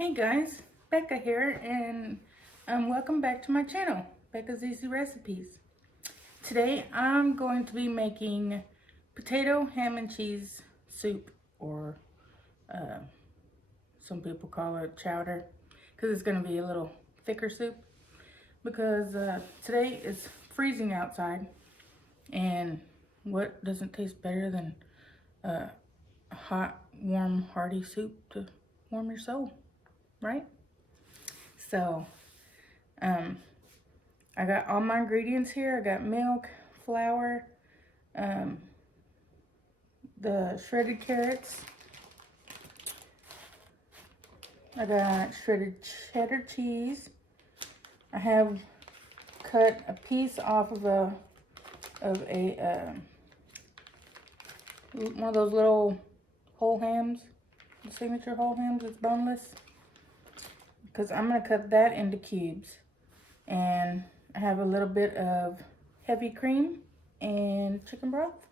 Hey guys, Becca here, and welcome back to my channel, Becca's Easy Recipes. Today I'm going to be making potato ham and cheese soup, or some people call it chowder, because it's going to be a little thicker soup, because today it's freezing outside, and what doesn't taste better than a hot, warm, hearty soup to warm your soul, right? So I got all my ingredients here. I got milk, flour, the shredded carrots. I got shredded cheddar cheese. I have cut a piece off of one of those little whole hams, the signature whole hams. It's boneless, because I'm gonna cut that into cubes. And I have a little bit of heavy cream and chicken broth.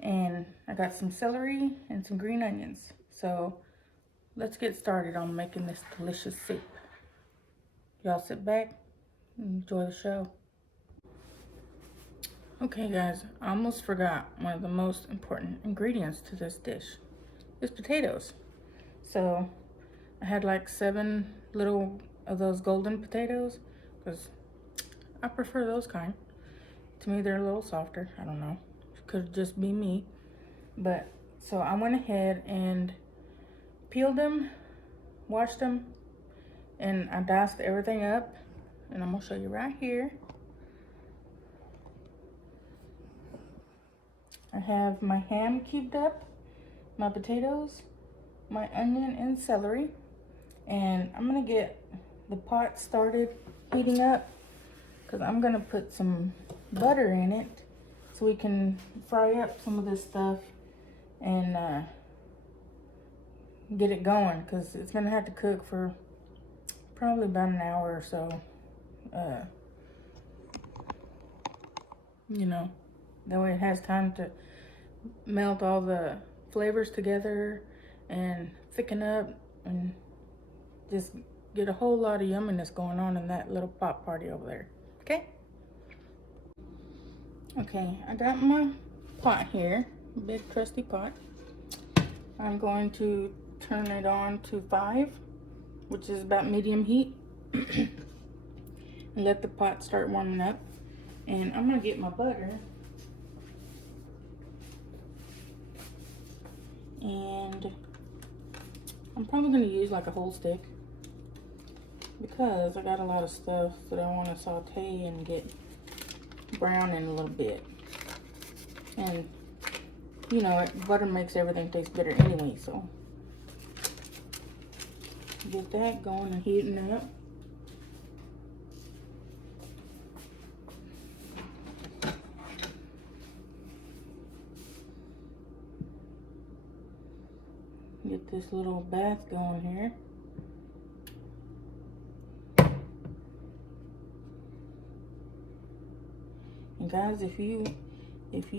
And I got some celery and some green onions. So let's get started on making this delicious soup. Y'all sit back and enjoy the show. Okay guys, I almost forgot one of the most important ingredients to this dish is potatoes. So I had like 7 little of those golden potatoes, because I prefer those kind. To me, they're a little softer. I don't know. Could just be me. But so I went ahead and peeled them, washed them, and I diced everything up. And I'm gonna show you right here. I have my ham cubed up, my potatoes, my onion and celery, and I'm gonna get the pot started heating up, because I'm gonna put some butter in it so we can fry up some of this stuff and get it going, because it's gonna have to cook for probably about an hour or so. You know, that way it has time to melt all the flavors together and thicken up and just get a whole lot of yumminess going on in that little pot party over there. Okay? Okay, I got my pot here, big trusty pot. I'm going to turn it on to 5, which is about medium heat, and let the pot start warming up. And I'm gonna get my butter, and I'm probably gonna use like a whole stick, because I got a lot of stuff that I want to saute and get brown in a little bit. And you know, butter makes everything taste better anyway, so get that going and heating up. Get this little bath going here. And guys, if you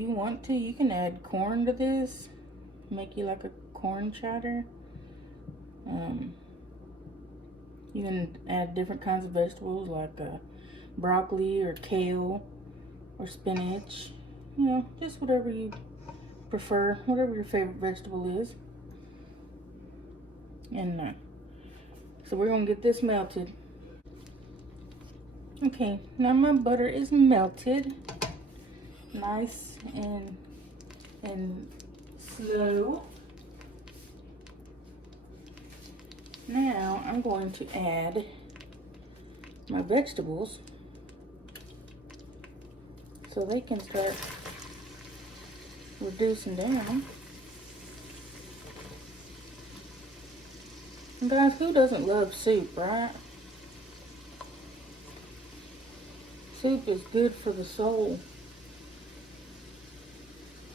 want to, you can add corn to this, make you like a corn chowder. You can add different kinds of vegetables, like broccoli or kale or spinach. You know, just whatever you prefer, whatever your favorite vegetable is. And so we're gonna get this melted. Okay, now my butter is melted, nice and slow. Now I'm going to add my vegetables so they can start reducing down. And guys, who doesn't love soup, right? Soup is good for the soul.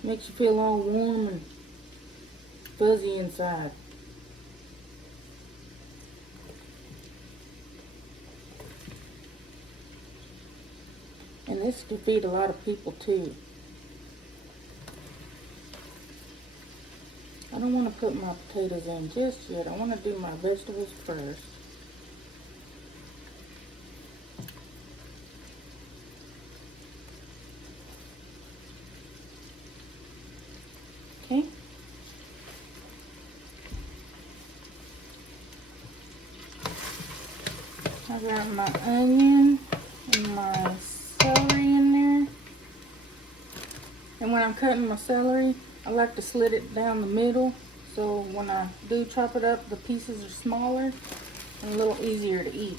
Makes you feel all warm and fuzzy inside. And this can feed a lot of people too. I don't want to put my potatoes in just yet. I want to do my vegetables first. Okay. I got my onion and my celery in there. And when I'm cutting my celery, I like to slit it down the middle, so when I do chop it up, the pieces are smaller and a little easier to eat.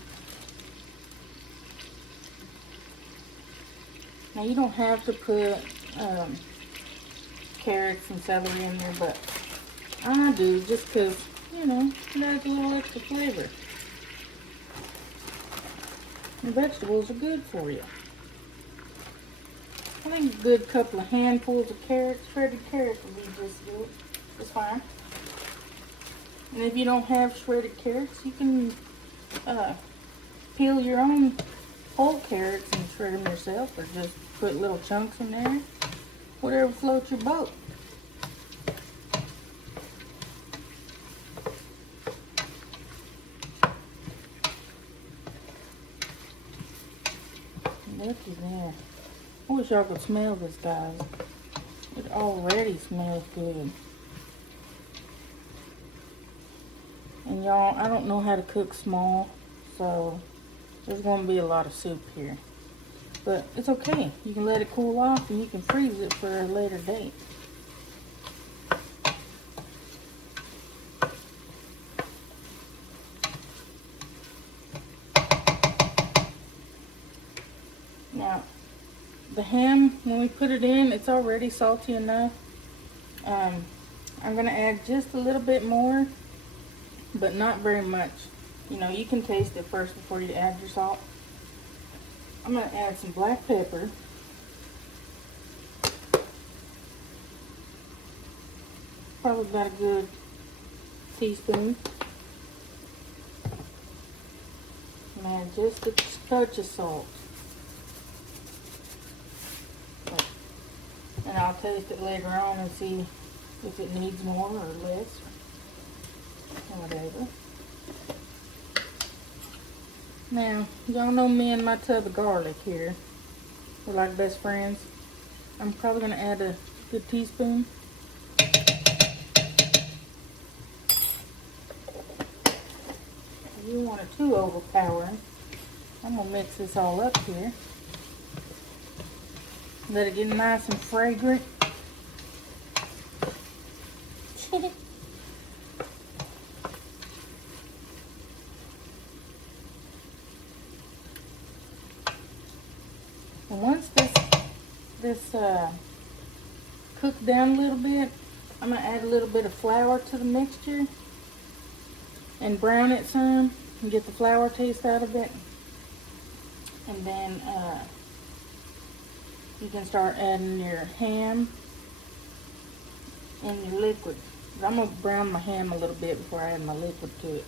Now you don't have to put carrots and celery in there, but I do just because, you know, it adds a little extra flavor. And vegetables are good for you. I think a good couple of handfuls of carrots, shredded carrots will be just good. It's fine. And if you don't have shredded carrots, you can peel your own whole carrots and shred them yourself, or just put little chunks in there. Whatever floats your boat. Look at that. I wish y'all could smell this, guys. It already smells good. And y'all, I don't know how to cook small, so there's going to be a lot of soup here. But it's okay. You can let it cool off and you can freeze it for a later date. Now, the ham, when we put it in, it's already salty enough. I'm going to add just a little bit more, but not very much. You know, you can taste it first before you add your salt. I'm going to add some black pepper. Probably about a good teaspoon. And add just a touch of salt. And I'll taste it later on and see if it needs more or less or whatever. Now, y'all know me and my tub of garlic here. We're like best friends. I'm probably going to add a good teaspoon. You want it too overpowering. I'm going to mix this all up here. Let it get nice and fragrant. And once this cooks down a little bit, I'm going to add a little bit of flour to the mixture and brown it some and get the flour taste out of it. And then you can start adding your ham and your liquid. I'm going to brown my ham a little bit before I add my liquid to it.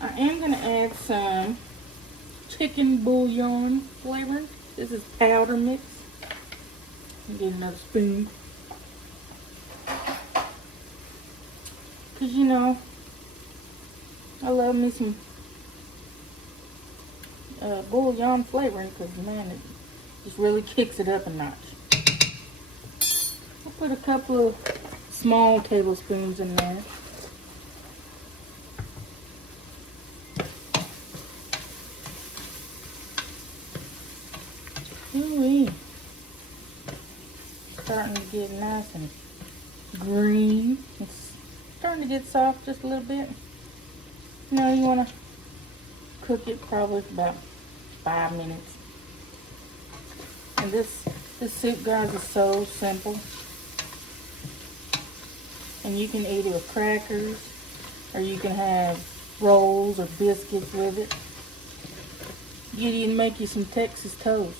I am going to add some chicken bouillon flavor. This is powder mix. Get another spoon. Because, you know, I love me some bouillon flavoring, because, man, it just really kicks it up a notch. I'll put a couple of small tablespoons in there. Ooh-wee. Starting to get nice and green. It's starting to get soft just a little bit. You know, you want to cook it probably for about 5 minutes. And this soup, guys, is so simple. And you can eat it with crackers, or you can have rolls or biscuits with it. You can even make you some Texas toast.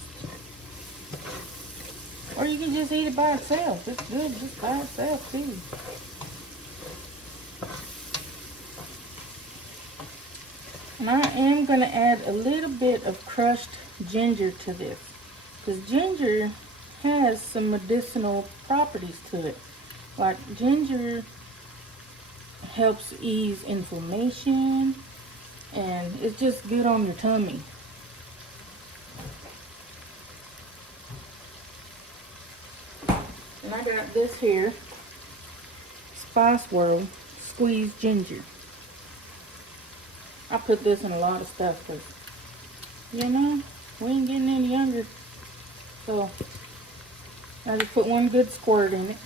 Or you can just eat it by itself. It's good just by itself too. And I am going to add a little bit of crushed ginger to this, because ginger has some medicinal properties to it. Like ginger helps ease inflammation, and it's just good on your tummy. And I got this here, Spice World squeezed ginger. I put this in a lot of stuff because, you know, we ain't getting any younger. So I just put one good squirt in it.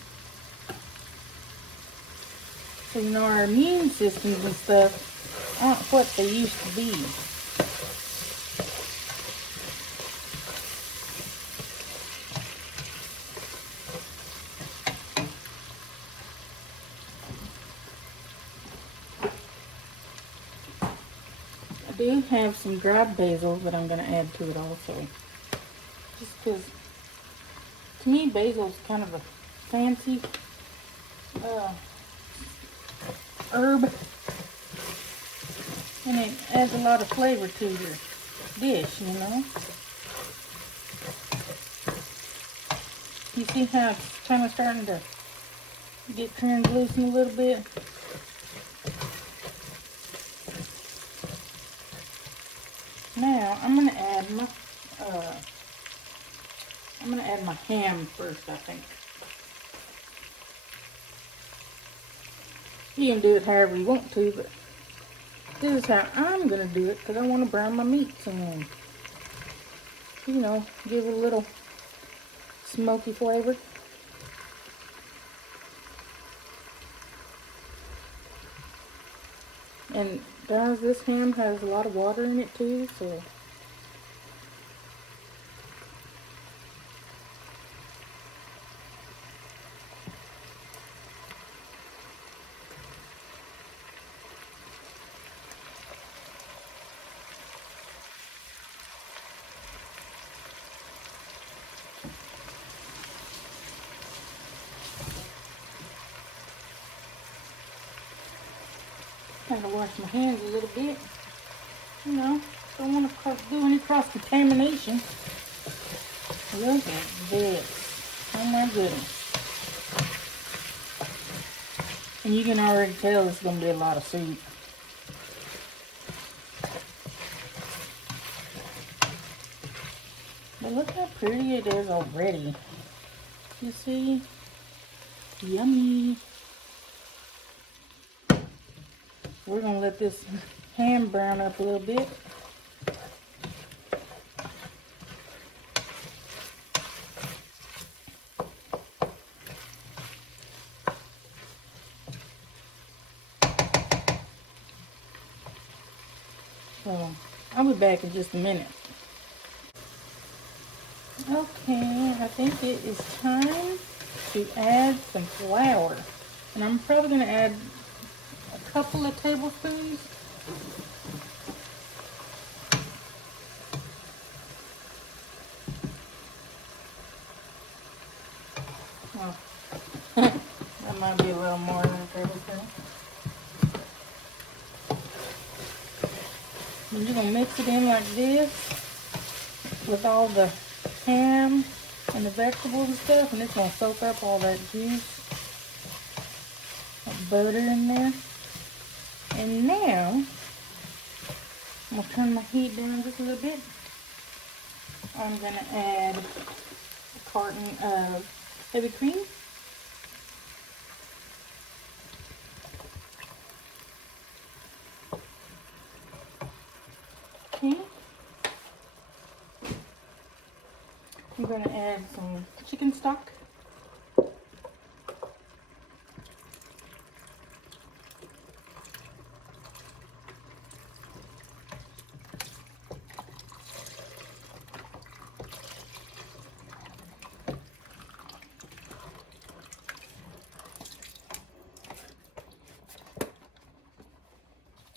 So, you know, our immune systems and stuff aren't what they used to be. I do have some dried basil that I'm going to add to it also. Just because, to me, basil is kind of a fancy herb. And it adds a lot of flavor to your dish, you know. You see how it's kind of starting to get translucent a little bit? Now I'm gonna add my ham first, I think. You can do it however you want to, but this is how I'm gonna do it because I want to brown my meats and, you know, give it a little smoky flavor. And guys, this ham has a lot of water in it too, so kind of wash my hands a little bit. You know, don't want to do any cross-contamination. Look at this. Oh my goodness. And you can already tell it's going to be a lot of soup. But look how pretty it is already. You see? Yummy. We're going to let this ham brown up a little bit. So, I'll be back in just a minute. Okay, I think it is time to add some flour. And I'm probably going to add a couple of tablespoons. Oh, that might be a little more than a tablespoon. I'm just going to mix it in like this with all the ham and the vegetables and stuff, and it's going to soak up all that juice, that butter in there. And now, I'm going to turn my heat down just a little bit. I'm going to add a carton of heavy cream. Okay. I'm going to add some chicken stock.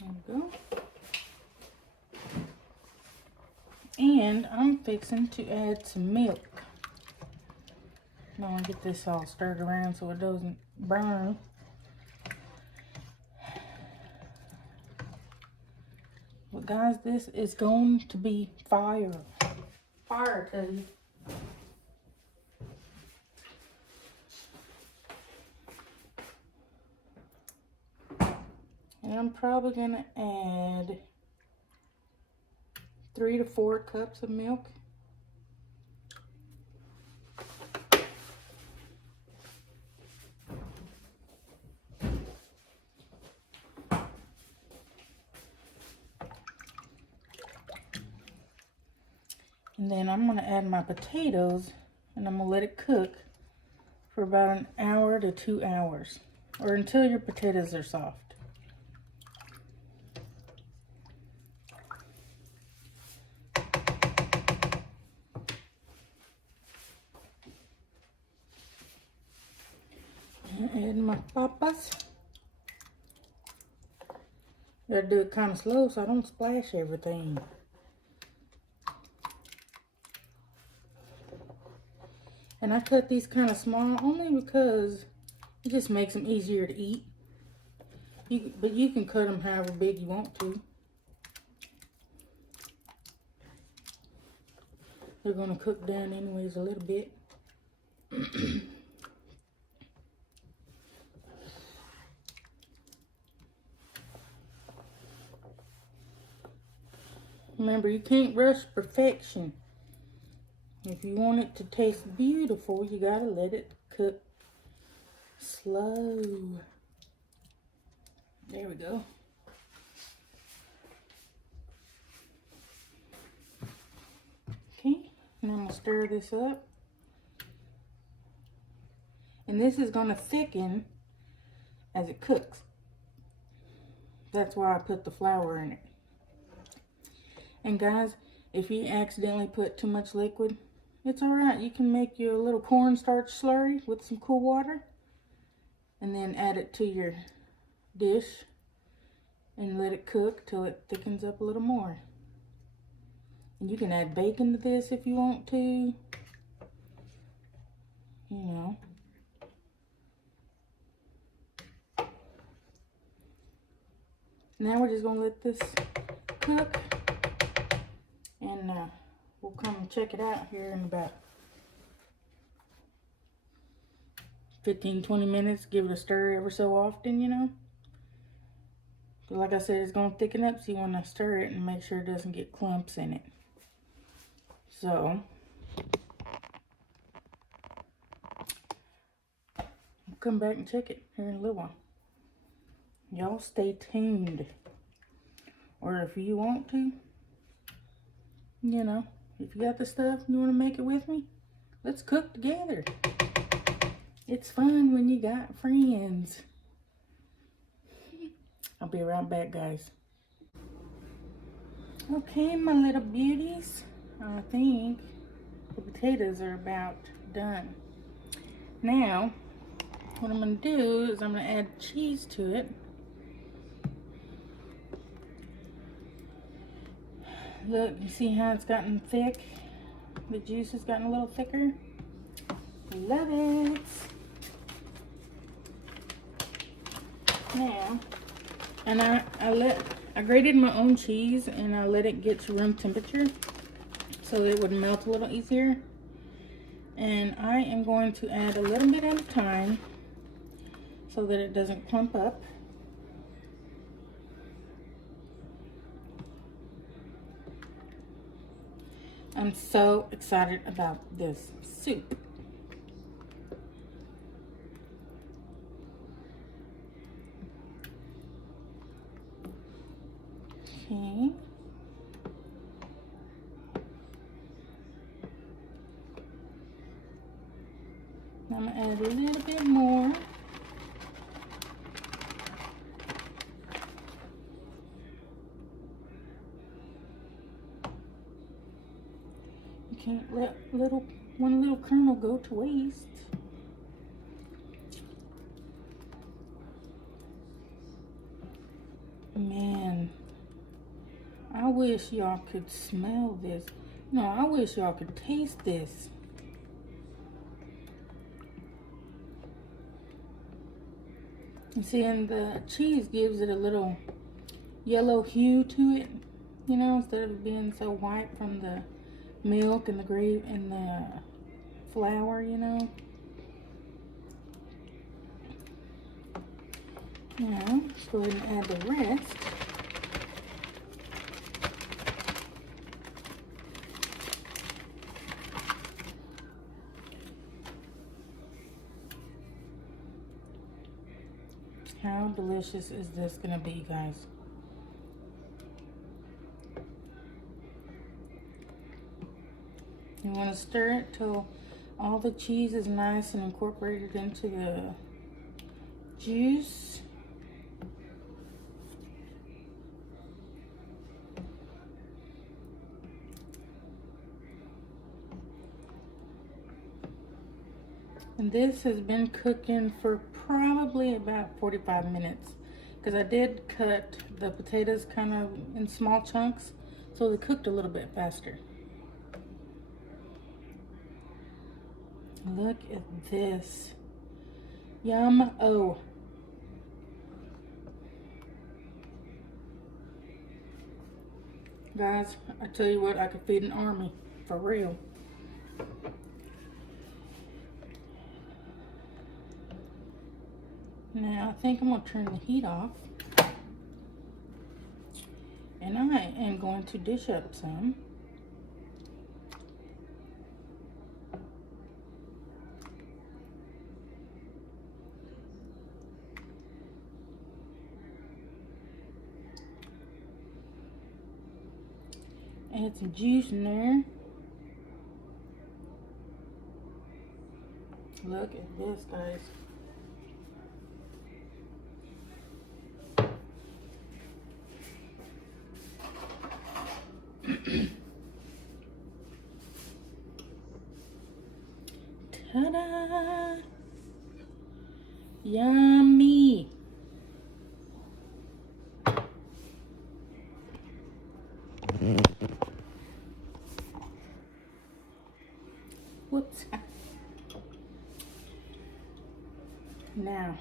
There we go. And I'm fixing to add some milk. Now I'm going to get this all stirred around so it doesn't burn. But guys, this is going to be fire. Fire, I tell you. And I'm probably gonna add 3 to 4 cups of milk. And then I'm gonna add my potatoes and I'm gonna let it cook for about an hour to 2 hours, or until your potatoes are soft. And add my papas. Gotta do it kind of slow so I don't splash everything. And I cut these kind of small only because it just makes them easier to eat. But you can cut them however big you want to. They're going to cook down anyways a little bit. Remember, you can't rush perfection. If you want it to taste beautiful, you gotta let it cook slow. There we go. Okay, and I'm gonna stir this up. And this is gonna thicken as it cooks. That's why I put the flour in it. And guys, if you accidentally put too much liquid, it's alright. You can make you a little cornstarch slurry with some cool water and then add it to your dish and let it cook till it thickens up a little more. And you can add bacon to this if you want to. You know. Now we're just gonna let this cook, and we'll come and check it out here in about 15-20 minutes. Give it a stir ever so often, you know. But like I said, it's gonna thicken up, so you want to stir it and make sure it doesn't get clumps in it. So I'll come back and check it here in a little while. Y'all stay tuned. Or if you want to, you know, if you got the stuff and you want to make it with me, let's cook together. It's fun when you got friends. I'll be right back, guys. Okay, my little beauties, I think the potatoes are about done. Now, what I'm going to do is I'm going to add cheese to it. Look, you see how it's gotten thick? The juice has gotten a little thicker. Love it. Now, and I grated my own cheese and I let it get to room temperature so that it would melt a little easier. And I am going to add a little bit at a time so that it doesn't clump up. I'm so excited about this soup. Okay. I'm gonna add a little bit more. You can't let one little kernel go to waste. Man, I wish y'all could smell this. No, I wish y'all could taste this. You see, and the cheese gives it a little yellow hue to it, you know, instead of being so white from the milk and the gravy and the flour, you know. Now, let's go ahead and add the rest. How delicious is this gonna be, guys? You want to stir it till all the cheese is nice and incorporated into the juice. And this has been cooking for probably about 45 minutes because I did cut the potatoes kind of in small chunks, so they cooked a little bit faster. Look at this. Yum. Oh. Guys, I tell you what, I could feed an army. For real. Now, I think I'm going to turn the heat off. And I am going to dish up some. Add some juice in there. Look at this, guys. Ta-da! Yummy! Whoops. Now,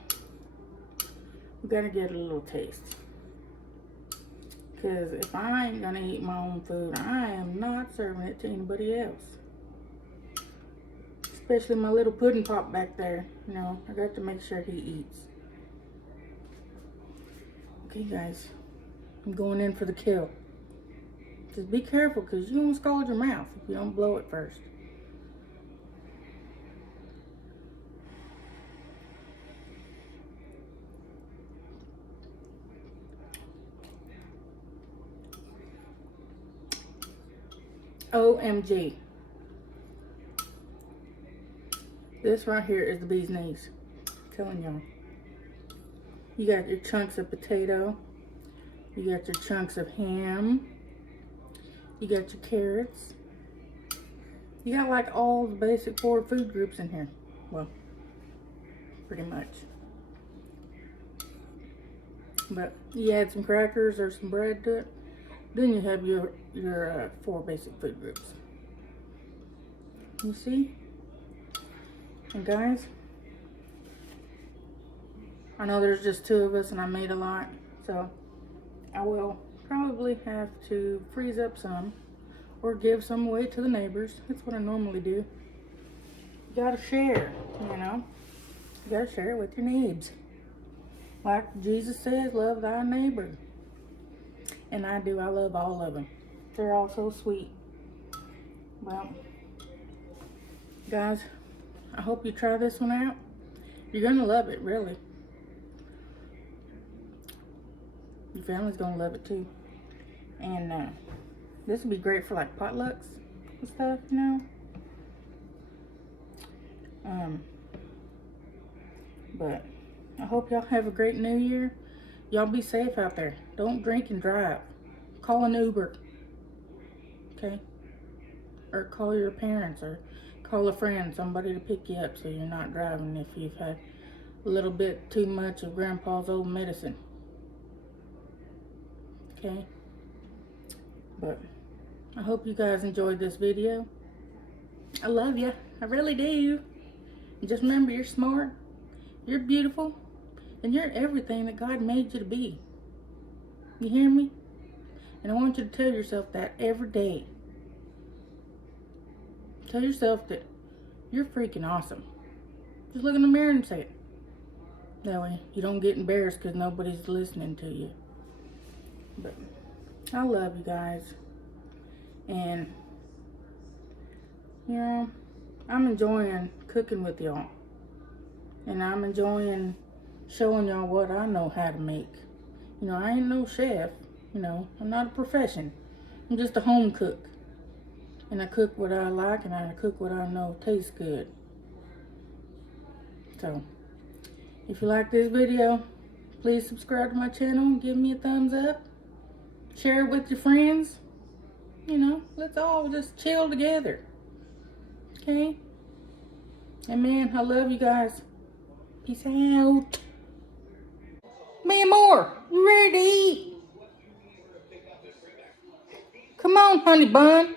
we gotta get a little taste. Because if I ain't gonna eat my own food, I am not serving it to anybody else. Especially my little pudding pop back there. You know, I got to make sure he eats. Okay, guys. I'm going in for the kill. Just be careful because you're gonna scald your mouth if you don't blow it first. OMG. This right here is the bee's knees. I'm telling y'all. You got your chunks of potato. You got your chunks of ham. You got your carrots. You got like all the basic 4 food groups in here. Well, pretty much. But you add some crackers or some bread to it. Then you have your 4 basic food groups. You see? And guys, I know there's just 2 of us and I made a lot, so I will probably have to freeze up some or give some away to the neighbors. That's what I normally do. You gotta share, you know? You gotta share it with your neighbors. Like Jesus says, love thy neighbor. And I do. I love all of them. They're all so sweet. Well, guys, I hope you try this one out. You're gonna love it, really. Your family's gonna love it too. And this would be great for like potlucks and stuff, you know. But I hope y'all have a great new year. Y'all be safe out there. Don't drink and drive. Call an Uber. Okay? Or call your parents or call a friend, somebody to pick you up so you're not driving if you've had a little bit too much of Grandpa's old medicine. Okay? But I hope you guys enjoyed this video. I love you. I really do. And just remember, you're smart. You're beautiful. And you're everything that God made you to be. You hear me? And I want you to tell yourself that every day. Tell yourself that you're freaking awesome. Just look in the mirror and say it. That way you don't get embarrassed because nobody's listening to you. But I love you guys. And, you know, I'm enjoying cooking with y'all. And I'm enjoying showing y'all what I know how to make. You know, I ain't no chef. You know, I'm not a profession. I'm just a home cook. And I cook what I like and I cook what I know tastes good. So, if you like this video, please subscribe to my channel and give me a thumbs up. Share it with your friends. You know, let's all just chill together. Okay? And man, I love you guys. Peace out. Man, more. You ready to eat? Come on, honey bun.